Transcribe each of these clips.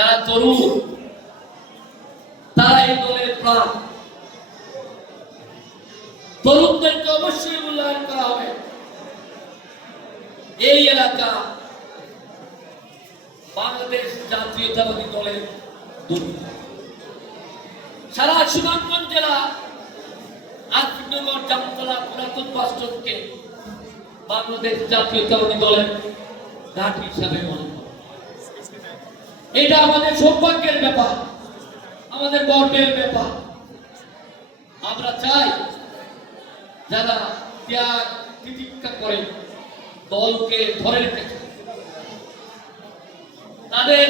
যারা তরুণ তারা এই দলের প্রাণ। তরুণদেরকে অবশ্যই মূল্যায়ন করা হবে। এই এলাকা বাংলাদেশ জাতীয়তাবাদী দলের সারা সুনামগঞ্জ জেলা আত্মনগর জামতলা, পুরাতন বাস্টনকে বাংলাদেশ জাতীয়তাবাদী দলের ঘাঁটি হিসাবে মনে। এটা আমাদের সৌভাগ্যের ব্যাপার, আমাদের গর্বের ব্যাপার। আমরা চাই যারা ত্যাগ তিতিক্ষা করে দলকে ধরে রেখেছে তাদের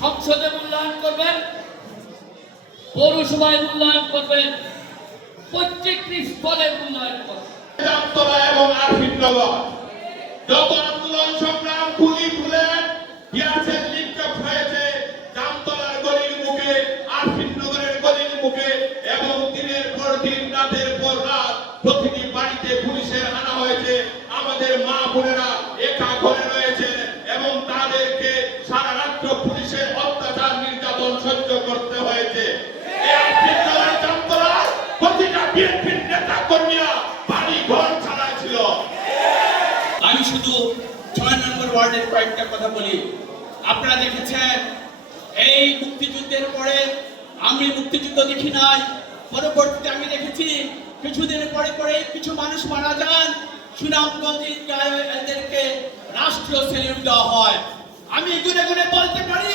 সংসদে মূল্যায়ন করবেন, পৌরসভায় মূল্যায়ন করবেন প্রত্যেকটি স্থলে মূল্যায়ন করবেন। এবং আরফিনগর যত আন্দোলন সংগ্রাম খুলি খুলেন সহ্য করতে হয়েছে। আমি শুধু ছয় নম্বর ওয়ার্ডের কয়েকটা কথা বলি। আপনারা দেখেছেন, এই মুক্তিযুদ্ধের পরে আমি মুক্তিযুদ্ধ দেখি নাই, পরবর্তীতে আমি দেখেছি, কিছুদিন পরে পরে কিছু মানুষ মারা যান, সুনামগঞ্জে গায়ে এদেরকে রাষ্ট্রীয় সেলিউট দেওয়া হয়। আমি গুনে গুনে বলতে পারি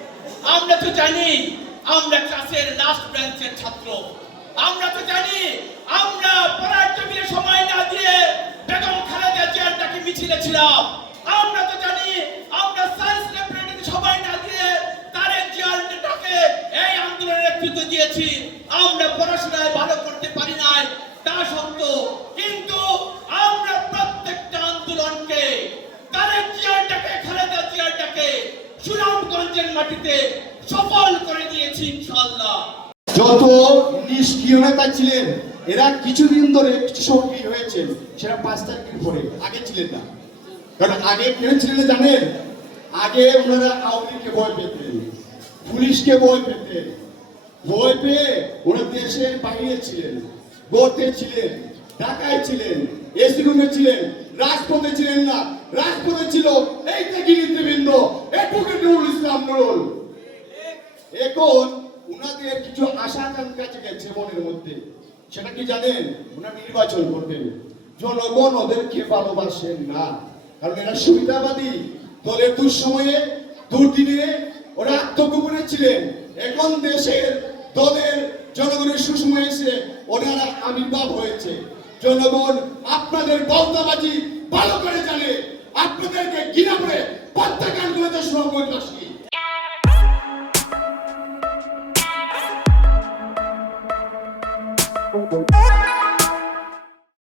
আমরা তো জানি আমরা ক্লাসের লাস্ট ব্রাঞ্চের ছাত্র। আমরা তো জানি আমরা পড়ার টেবিলে সময় না দিয়ে বেগম খালেদা জিয়ারটাকে মিছিলে ছিলাম। আমরা তো জানি আমরা সায়েন্স ল্যাবরেটরিতে সময় না দিয়ে তারেক জিয়ারটাকে এই আন্দোলনের নেতৃত্ব দিয়েছি। আমরা পড়াশোনায় ভালো করতে পারি নাই তা সত্ত্বেও কিন্তু আমরা প্রত্যেকটা আন্দোলনকে তারেক জিয়ারটাকে খালেদা জিয়ারটাকে মাটিতে সফল করে দিয়েছি ইনশাআল্লাহ। যত নিষ্ক্রিয় নেতা ছিলেন, এরা কিছুদিন ধরে কিছু সক্রিয় হয়েছেন, সেটা পাঁচ তারিখের পরে, আগে ছিলেন না। কারণ আগে কেউ ছিলেন জানেন? আগে ওনারা ভয় পেতেন, পুলিশকে ভয় পেতেন। ভয় পেয়ে ওরা দেশের বাইরে ছিলেন, গর্তে ছিলেন, ঢাকায় ছিলেন এসি রুমে ছিলেন, রাজপথে ছিলেন না। রাজপথে ছিল এই থেকে নেতৃবৃন্দ এটুকু নুরুল এখন উনাদের কিছু আশা আকাঙ্ক্ষা মধ্যে। সেটা কি জানেন? নির্বাচন করবেন। জনগণ ওদেরকে ভালোবাসেন না। কারণ এরা সুবিধাবাদী। দলের দুর্দিনে ওরা আত্মগোপনে ছিলেন। এখন দেশের দলের জনগণের সুসময় এসে ওনারা আবির্ভাব হয়েছে। জনগণ আপনাদের ভালো করে জানে। আপনাদেরকে ঘৃণা করে প্রত্যাখ্যান করেছে সর্বদাসী Oh, oh, oh.